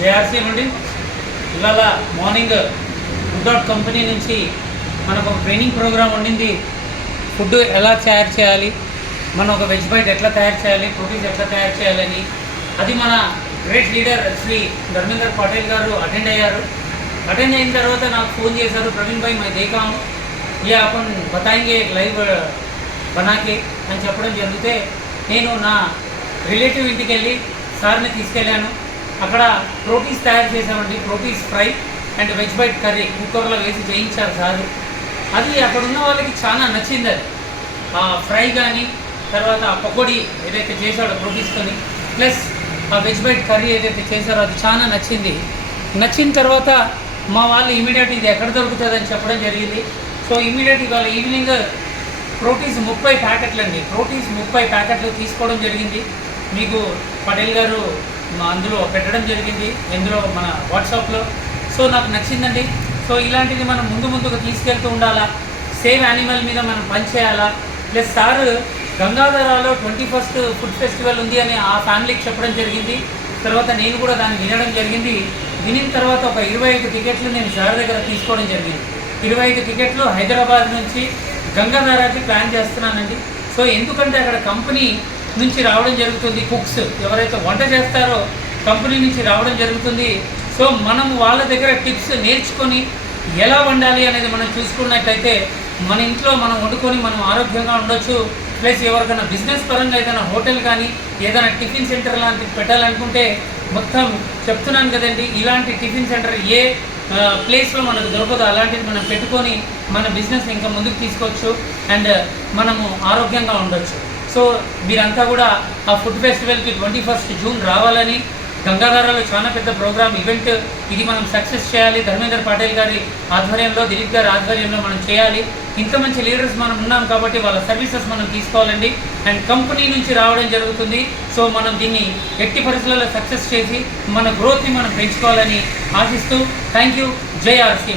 JRC నుండి ఇవాళ morning food dot company నుంచి మనకు ఒక ట్రైనింగ్ ప్రోగ్రామ్ ఉండింది. ఫుడ్ ఎలా తయారు చేయాలి, మనం ఒక వెజ్ బైట్ ఎట్లా తయారు చేయాలి, ప్రోటీన్స్ ఎట్లా తయారు చేయాలని అది మన గ్రేట్ లీడర్ శ్రీ ధర్మేంద్ర పటేల్ గారు అటెండ్ అయ్యారు. అటెండ్ అయిన తర్వాత నాకు ఫోన్ చేశారు, ప్రవీణ్ భాయ్ मैं देखा हूँ ये अपन बताएंगे లైవ్ బనాకే అని చెప్పడం జరిగితే నేను నా రిలేటివ్ ఇంటికి వెళ్ళి సార్ని తీసుకెళ్ళాను. అక్కడ ప్రోటీన్స్ తయారు చేసామండి. Proteins fry and veg bite curry కుక్కర్లో వేసి చేయించారు సార్. అది అక్కడ ఉన్న వాళ్ళకి చాలా నచ్చింది. అది ఆ ఫ్రై కానీ తర్వాత ఆ పకోడీ ఏదైతే చేశాడో ప్రోటీన్స్తోని ప్లస్ ఆ వెజ్ బైట్ కర్రీ ఏదైతే చేశారో అది చాలా నచ్చింది. నచ్చిన తర్వాత మా వాళ్ళు ఇమీడియట్ ఇది ఎక్కడ దొరుకుతుందని చెప్పడం జరిగింది. సో ఇమీడియట్ ఇవాళ ఈవినింగ్ ప్రోటీన్స్ 30 ప్యాకెట్లు అండి, ప్రోటీన్స్ 30 ప్యాకెట్లు తీసుకోవడం జరిగింది. మీకు పటేల్ గారు అందులో పెట్టడం జరిగింది, ఇందులో మన వాట్సాప్లో. సో నాకు నచ్చిందండి. సో ఇలాంటిది మనం ముందుకు తీసుకెళ్తూ ఉండాలా, సేవ్ యానిమల్ మీద మనం పనిచేయాలా. ప్లస్ సార్ గంగాధరాలో 21st ఫుడ్ ఫెస్టివల్ ఉంది అని ఆ ఫ్యామిలీకి చెప్పడం జరిగింది. తర్వాత నేను కూడా దాన్ని వినడం జరిగింది. వినిన తర్వాత ఒక 25 టికెట్లు నేను సార్ దగ్గర తీసుకోవడం జరిగింది. 25 టికెట్లు హైదరాబాద్ నుంచి గంగాధరాకి ప్లాన్ చేస్తున్నానండి. సో ఎందుకంటే అక్కడ కంపెనీ నుంచి రావడం జరుగుతుంది, కుక్స్ ఎవరైతే వంట చేస్తారో కంపెనీ నుంచి రావడం జరుగుతుంది. సో మనం వాళ్ళ దగ్గర టిప్స్ నేర్చుకొని ఎలా వండాలి అనేది మనం చూసుకున్నట్టయితే మన ఇంట్లో మనం వండుకొని మనం ఆరోగ్యంగా ఉండొచ్చు. ప్లస్ ఎవరికైనా బిజినెస్ పరంగా ఏదైనా హోటల్ కానీ ఏదైనా టిఫిన్ సెంటర్ లాంటివి పెట్టాలనుకుంటే మొత్తం చెప్తున్నాను కదండి, ఇలాంటి టిఫిన్ సెంటర్ ఏ ప్లేస్లో మనకు దొరకదు, అలాంటిది మనం పెట్టుకొని మన బిజినెస్ ఇంకా ముందుకు తీసుకోవచ్చు అండ్ మనము ఆరోగ్యంగా ఉండొచ్చు. సో మీరంతా కూడా ఆ ఫుడ్ ఫెస్టివల్కి 21st జూన్ రావాలని, గంగాధరాలో చాలా పెద్ద ప్రోగ్రామ్ ఈవెంట్ ఇది మనం సక్సెస్ చేయాలి. ధర్మేంద్ర పటేల్ గారి ఆధ్వర్యంలో, దిలీప్ గారి ఆధ్వర్యంలో మనం చేయాలి. ఇంత మంచి లీడర్స్ మనం ఉన్నాం కాబట్టి వాళ్ళ సర్వీసెస్ మనం తీసుకోవాలండి. అండ్ కంపెనీ నుంచి రావడం జరుగుతుంది. సో మనం దీన్ని ఎట్టి పరిస్థితులలో సక్సెస్ చేసి మన గ్రోత్ని మనం పెంచుకోవాలని ఆశిస్తూ థ్యాంక్ యూ. జై ఆర్సీ.